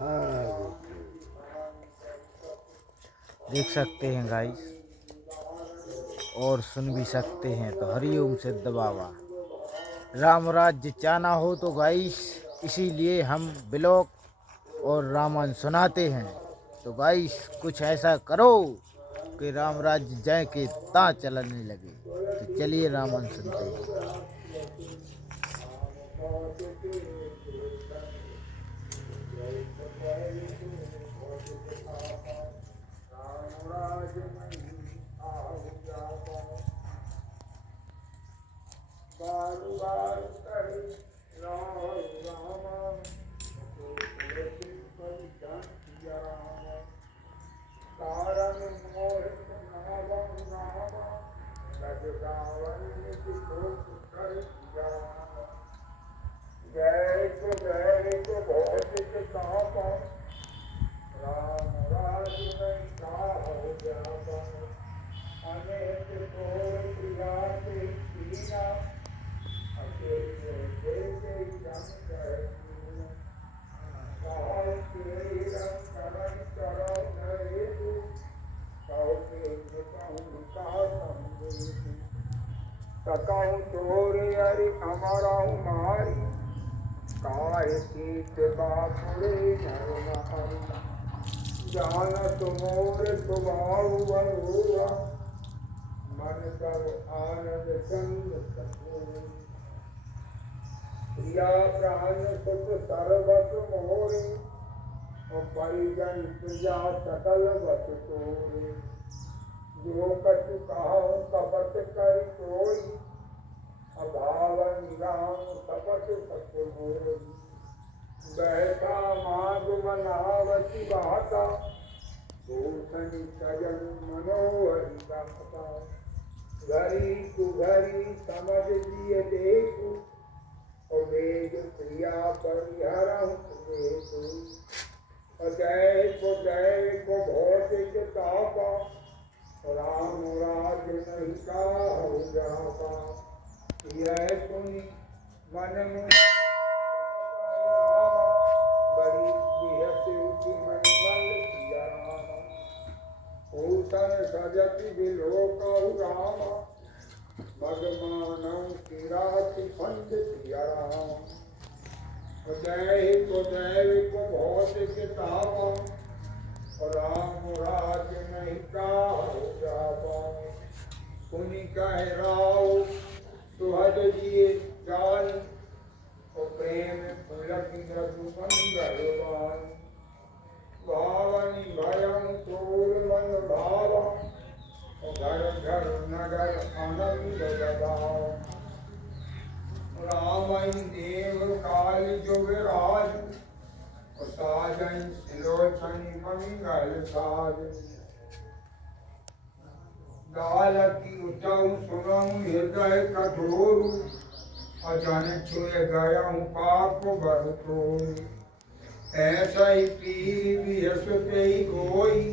हाँ, देख सकते हैं गाइस और सुन भी सकते हैं। तो हरिओम सिद्ध बाबा। राम राज्य चाहना हो तो गाइस, इसीलिए हम ब्लॉग और रामायण सुनाते हैं। तो गाइस कुछ ऐसा करो कि राम राज्य जय के ता चलने लगे। तो चलिए रामायण सुनते हैं। सकऊं चोर हरि अमरऊ मारी काहे कीट बापुरे नर नारी जानत मोर स्वभाव बरुआ मन कर आनंद चंद सपूर प्रिया प्राण सुख सर्वस मोरे और परिजन प्रिया सकल बस तोरे जो कछु कहो कपट कर कोई अभावन राम कपट सत्य मोई बैठा माग मनावती बाता भूषण सजन मनोहरि गाता घरी कुघरी समझ दिए देखू और वेद प्रिया परिहरहु देखू अजय को भौतिक तापा राम राज नहीं का हो जाता यह सुनी मन में बड़ी बिहसी मंगल किया भूषण सजति बिलोक राम भगवान की रात पंच किया दैव को भौतिक तापा राम राज नहीं का हो जाता सुनि कह राव सुहज दिए जान और प्रेम पुलक रघुमंगलवान भावनी भयं तोर मन भावा और घर घर नगर आनंद गवाओ राम देव काल जो विराज साजन सिलोचन मंगल साज गाल की उचाऊ सुनऊ हृदय कठोर अजन छुए गया पाप बर तोर ऐसा ही पीर विहसते ही कोई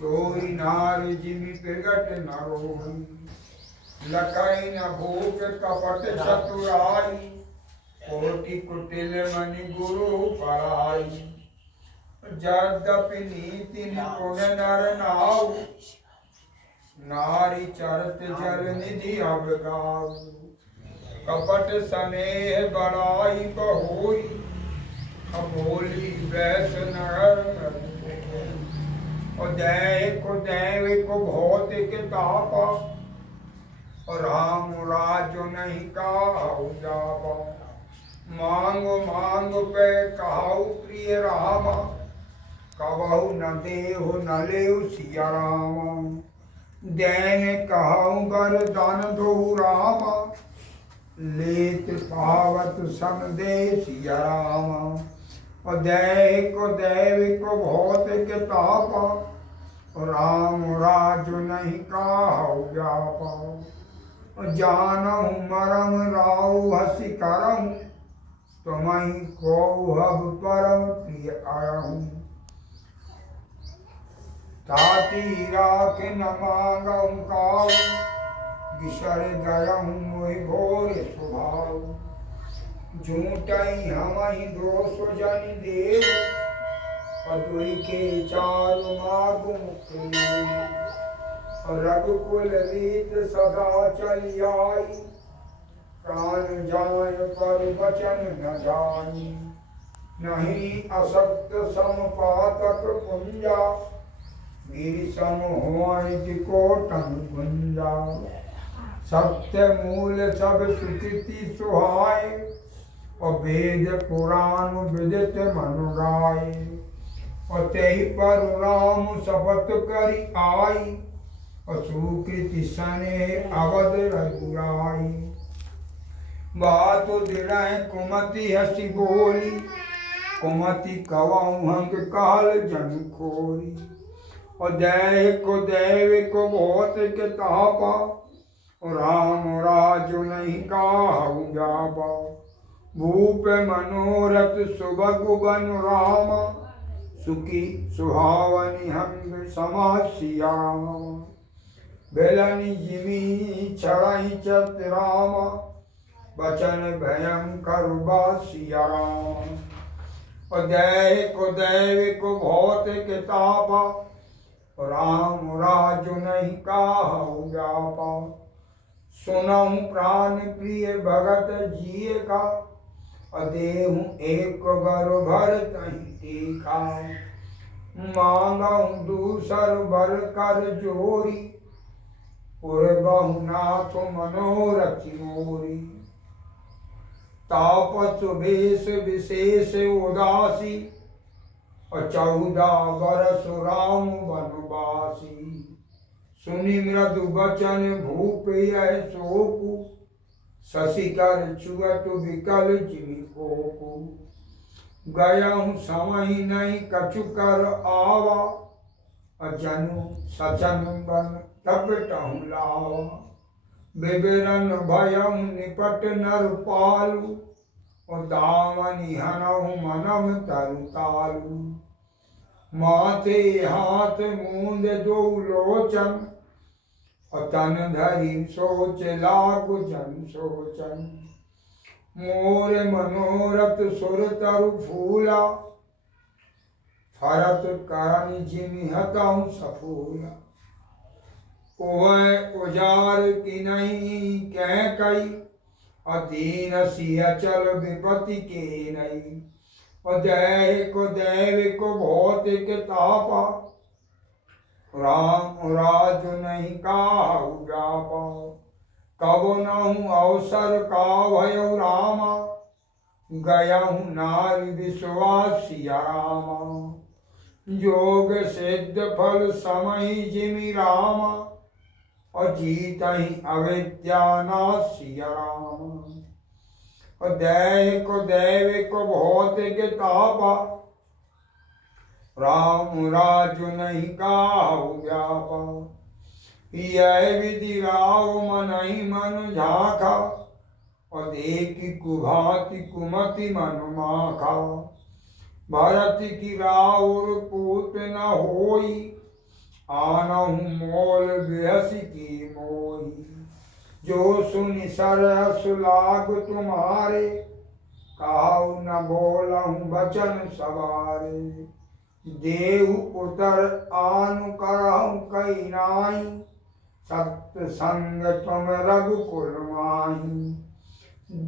चोरी नार जिमि प्रगट न रोई लकई न भूख कपट चतुराई कोटि कुटिल मणि गुरु पराई जद्यपि नीति निपुण नर नाव नारी चरत जल निधि अब गाव कपट स्नेह बड़ाई बहोई अबोली वैस नर और दैव को भौतिक तापा और राम राज नहीं का जावा मांग पे कहाऊ प्रिय राम कबहु न देहु न लेउ सिया राम दैन कहाऊ गर दान दो राम लेत पावत सम दे सिया राम और दैव को भौतिक तापा राम राज नहीं काहु जापा जानहु मरम राउ हसी करहु तुम्हें को हब परम प्रिय आयहूँ ताती राख न मांगहु काऊ बिसर गयहूँ मोहि घोर स्वभाव झूठाई हमहि दोष जन देव अदुई के चार मार्ग मुख रघुकुल रीत सदा चली आई प्राण जाय पर वचन न जाई नहीं असत्य समपातक पुंजा गिरि सम होय कोटन गुंजा सत्य मूल सब सुकृति सुहाय और वेद पुराण विदित मनुराय और तेहि पर राम शपथ करि आई और सुकृति सने अवध रघुराई बात दृढ़ कुमति हसी बोली कुमति कवाऊं हंग काल जन खोरी और देह को देव को बहुत के तापा और राम राजु नहीं काहु जापा भूप मनोरथ सुभग बन राम सुखी सुहावनी हम समासियाम बेलनी जिमी छड़ाई चत राम बचन भयंकर बासिया राम और देह को देव को बहुत के तापा राम राजु नहीं काहु जापा सुनहु प्राण प्रिय भगत जिए का अदेहु एक बर भर तही टीका मांगहु दूसर बर कर जोरी पुरबहु नाथ मनोरथी मोरी तापस भेष विशेष उदासी और 14 बरस राम वनवासी सुनि मृदु बचन भूप यह शोकु शशिकर छुअत विकल जिमि कोकु गयहु समय नहीं कछु कर आवा अजनु सचन बन तपटहु लावा विवरण भयहु निपट नर पालु और दामनि हनहु मनम तरु तालु माथे हाथ मूंद दो लोचन और तन धरि सोच लागु जन सोचन मोर मनोरथ सुर तरु फूला फरत करन जिमि हतहु सफूला उभय उजार की नहीं कह कई अधीन सिया चल विपति के नहीं और देह को देव को बहुत के तापा राम राजु नहीं काहु जापा कबो नहु अवसर का भयो रामा गयहु नारी विश्वासिया रामा जोग सिद्ध फल समय जिमि रामा और जीतहि अविद्या नासिया रामा और देह को देव को बहुत के तापा राम राजु नहीं काहु व्यापा यह विधि राव मन ही मन झाखा और देखी कुभाति कुमति मन माखा भरत की राउर पूत न होई आनहु मोल बेहसी की मोई जो सुनि सरस लाग तुम्हारे काहु न बोलहु बचन सवारे देहु उतर आनु करहु कई नाई सत्य संग तुम रघुकुल माही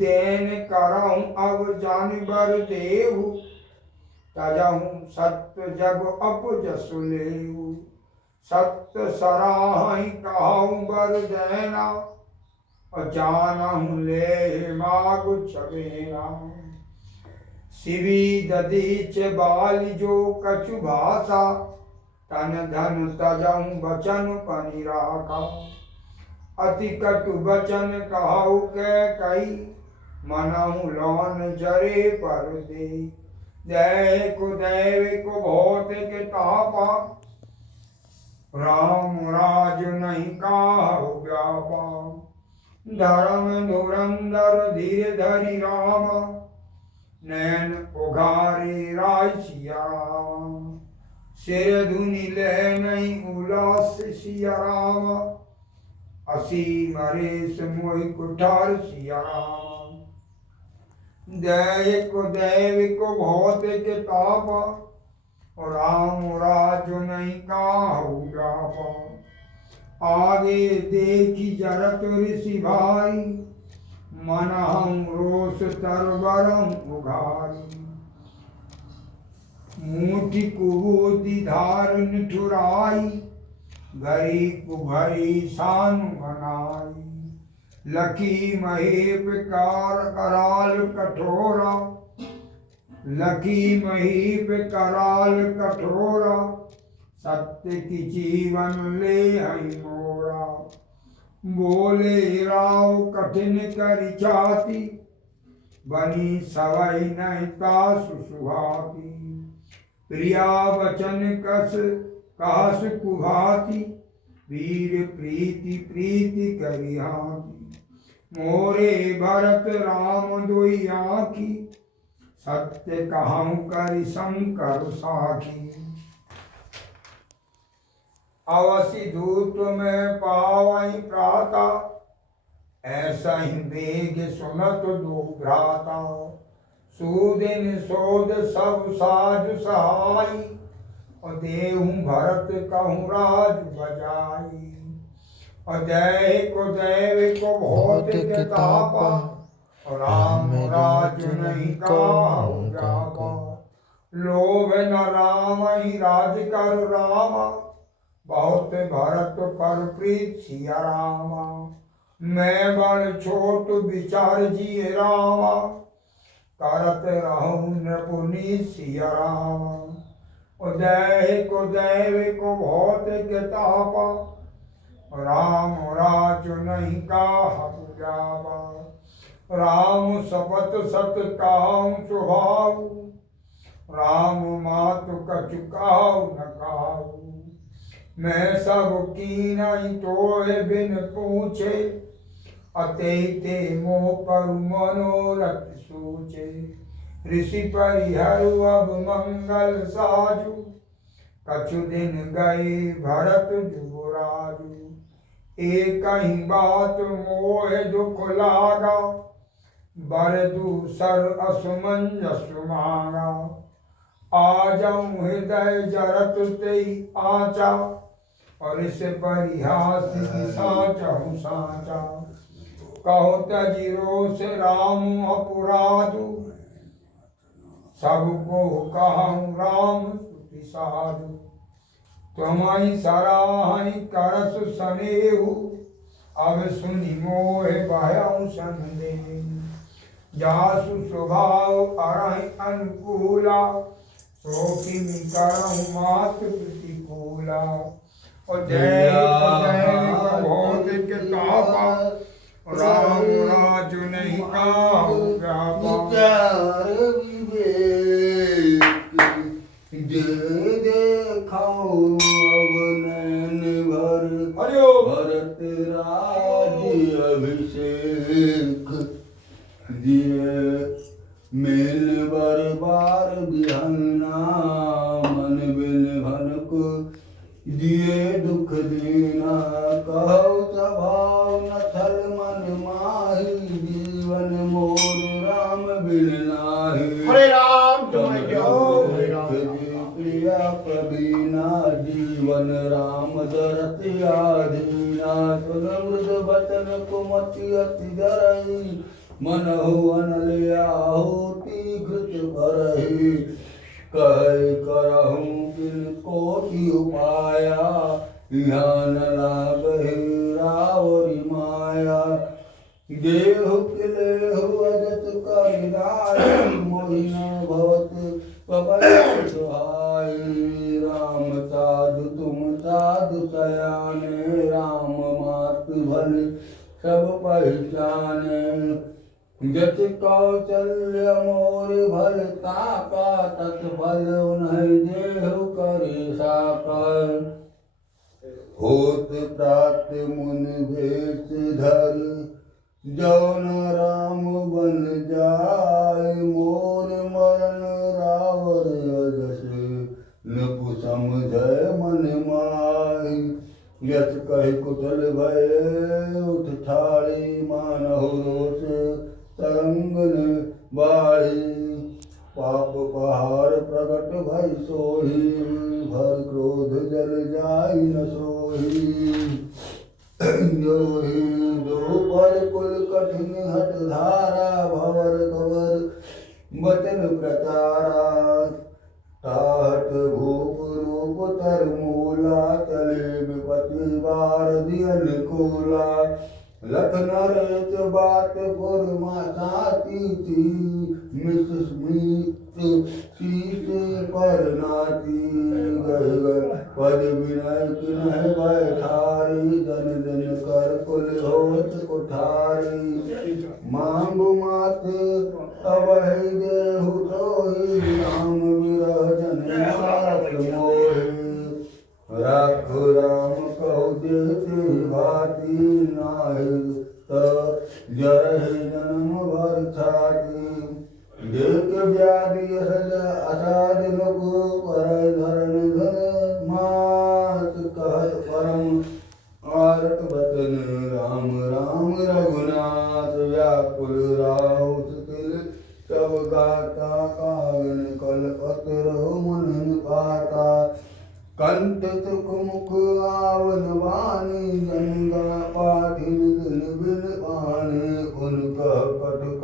देन करहु अब जानबर देहु तजहु सत्य जग अपजसु लेहु सत्य सराहि कहु बर देना और जानहु ले मागु छबेना शिवी ददीच बाली जो कछु भाषा तन धन तजहु बचन पनि राखा अति कटु बचन कहु के कई मनहु लौन जरे पर दे देह को देव को बहुत के तापा राम राजु नहीं काहु व्यापा धर्म धुरंधर धीरे धरि राम नैन उघारे राय सिया सिर धुनि लह नहीं उल्लास सिया राम असी मरेश मोहि कुठार सिया राम दैहिक दैविक भौतिक तापा, राम राज नहीं काहू जापा। आगे देखी जरत ऋषि भाई, मन हम रोष तरबरम उघारी। मुठी कुबूदी धार निठुराई, घरी कुघरी शान बनाई। लखी महेप कार कराल कठोरा, लखी महीप कराल कठोरा। सत्य की जीवन ले हई मोरा, बोले राव कठिन करी छाती। बनी सवई नहीं तासु सुहाती, प्रिया वचन कस कास कुभाती। वीर प्रीति प्रीति करी हाथी, मोरे भरत राम दुई आँखी। सत्य कहूँ करि शंकर साखी। अवसि दूत में पावई प्राता, ऐसा ही वेग सुनत दो भ्राता। सुदिन सोद सब साज सहाई, और देहु भरत कहूँ राज बजाई। और दैहिक दैविक भौतिक तापा, राम राज नहीं काहू जापा। लोभ न राम ही राज कर रामा, बहुत भरत पर प्रीत सिया रामा। मैं बड़ छोट विचार जी रामा, करत रहूं नपुनी सिया रामा। दैहिक दैविक भौतिक तापा, राम राज नहीं काहू जापा। राम सपत सत काम स्वभाव, राम मातु कछु काहू न काहू। मैं सब कीनई तोय बिन पूछे, अते ते मोह पर मनोरथ सूचे। ऋषि परिहरु अब मंगल साजु, कछु दिन गए भरत जुबराजु। एक ही बात मोह दुख लागा, बर दूसर असमंजस मांगा। आ जाऊं हृदय जरत तेई आचा, और इस परिहास साचहु साचा। कहो तजी रोष राम अपराधु, सबको कहूँ राम सुति साधु। तुम्हारी सराहई करस सनेहु, अब सुनि मोह भयउ संदेहु। जासु स्वभाव अरहि अनुकूला, सो किमि करहु मातु प्रतिकूला। और दैविक भौतिक तापा, राम राज नहीं काहू जापा। देखाऊं अब नैन भर, भरत राज अभिषेक। दिए मेल बर बार बिहंगना, मन बिन भनक दिए दुख दीना। कहु स्वभाव न थल मन माही, जीवन मोर राम बिन नाही। हरे राम तुम्हें जो प्रिया प्रवीणा, जीवन राम दरत आधीना। सुन मृद बचन कुमति अति धरहि, मनहु अनल आहुति घृत भरहि। कह करहूं किन कोटि उपाया, यहाँ न लागहि रावरी माया। देहु किलेहु अजत करिदाय, मोहि न भवत पवन सुहाई। राम साधु तुम साधु सयाने, राम मातु भल सब पहचाने। जत कौशल्य मोर भल ताका, तत्फल उन्हि देहु करि साकर। होत प्रात मुन भेष धर, जौन राम बन जाय। मोर मरण रावर अजस, नपु समझय मन माय। यस कहि कुशल भय उठ ठाड़ी, मानहु रोष तरंगन बा प्रगट भय सोही भर क्रोध जल जाई न सोही योही दो पर कुल कठिन हट धारा भवर कवर वचन प्रचारा ताहट भूप रूप तर मूला चले विपति बार दियन कोला लखन रेत बात पुर मासाती थी मिस स्मित सीते पर नाती गए पद विनय किन्ह बैठारी जन जन कर कुल होत कुठारी मांगु मात अब ही देहु सोही राम विरह जन मात मोही राख राम कहो देते भाती नाहि जरहि जन्म भर छाती देख व्याधि असज असाध नुकु पर धरण धन मात कहत परम आरत बचन राम राम रघुनाथ व्याकुल राहु सुतिल सब गाता कावन कल अतर मन पाता कंठ सुख मुख आवन वाणी गंगा पाठिन दिन बिन पानी उनका कट